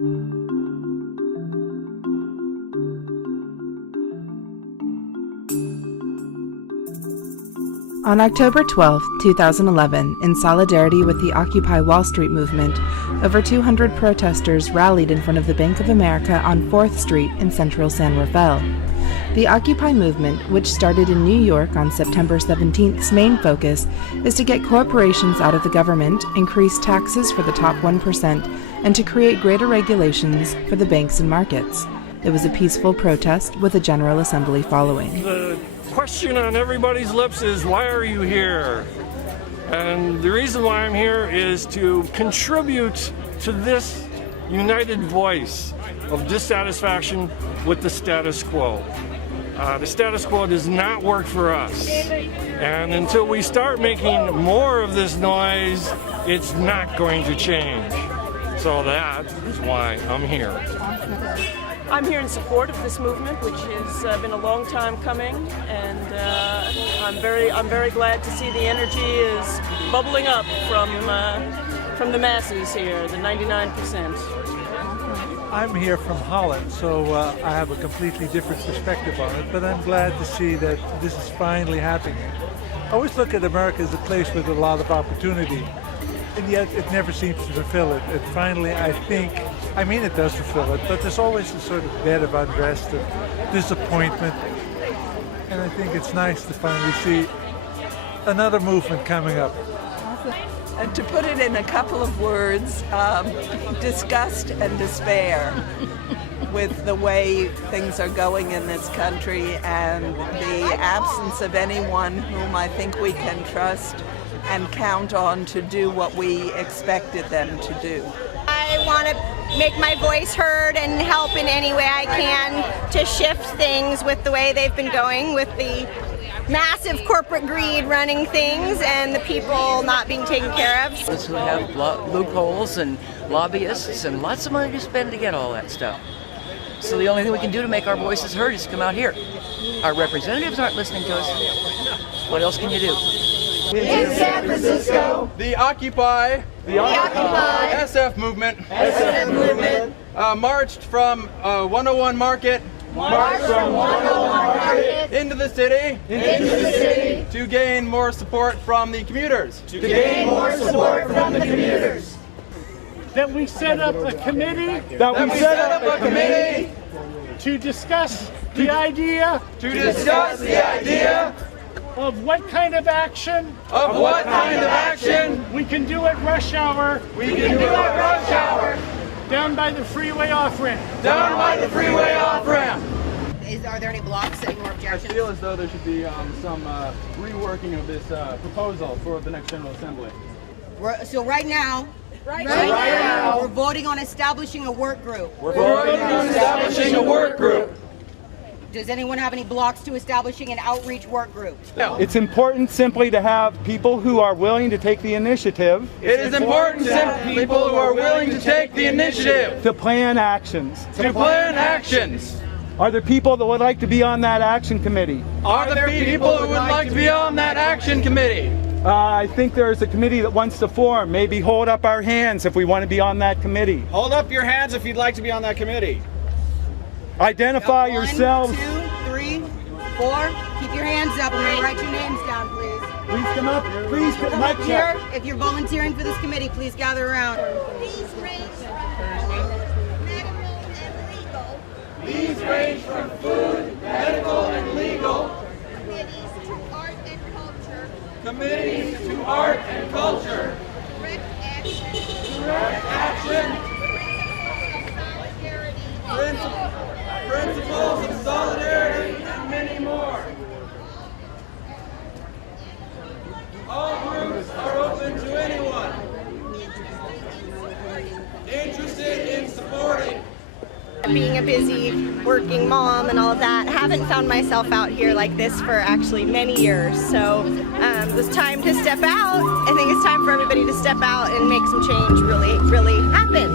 On October 12, 2011, in solidarity with the Occupy Wall Street movement, over 200 protesters rallied in front of the Bank of America on 4th Street in central San Rafael. The Occupy movement, which started in New York on September 17th's main focus, is to get corporations out of the government, increase taxes for the top 1%, and to create greater regulations for the banks and markets. It was a peaceful protest with a General Assembly following. The question on everybody's lips is, why are you here? And the reason why I'm here is to contribute to this united voice of dissatisfaction with the status quo. The status quo does not work for us. And until we start making more of this noise, it's not going to change. So that is why I'm here. I'm here in support of this movement, which has been a long time coming, and I'm very glad to see the energy is bubbling up from the masses here, the 99%. I'm here from Holland, so I have a completely different perspective on it, but I'm glad to see that this is finally happening. I always look at America as a place with a lot of opportunity, and yet it never seems to fulfill it. And finally, it does fulfill it, but there's always a sort of bed of unrest, of disappointment, and I think it's nice to finally see another movement coming up. And to put it in a couple of words, disgust and despair with the way things are going in this country and the absence of anyone whom I think we can trust and count on to do what we expected them to do. I want to make my voice heard and help in any way I can to shift things with the way they've been going, with the massive corporate greed running things and the people not being taken care of. Those who have loopholes and lobbyists and lots of money to spend to get all that stuff. So the only thing we can do to make our voices heard is to come out here. Our representatives aren't listening to us. What else can you do? In San Francisco, the Occupy SF movement marched from 101 Market into the city to gain more support from the commuters. That we set up a committee. To discuss the idea. Of what kind of action? We can do at rush hour. Down by the freeway off-ramp. Are there any blocks, any more objections? I feel as though there should be some reworking of this proposal for the next General Assembly. So right now, we're voting on establishing a work group. Does anyone have any blocks to establishing an outreach work group? It's important simply to have people who are willing to take the initiative. It is important to have people who are willing to take the initiative. To plan actions. Are there people that would like to be on that action committee? Are there people who would like to be on that action committee? I think there's a committee that wants to form. Maybe hold up our hands if we want to be on that committee. Hold up your hands if you'd like to be on that committee. Identify yourselves. 1, 2, 3, 4. Keep your hands up. I'm going to write your names down, please. Please come up. Please come up here. If you're volunteering for this committee, please gather around. These range from food, medical, and legal. Committees to art and culture. Direct action. Principles of solidarity, and many more. All groups are open to anyone interested in supporting. Being a busy working mom and all of that, I haven't found myself out here like this for actually many years. So it was time to step out. I think it's time for everybody to step out and make some change really happen.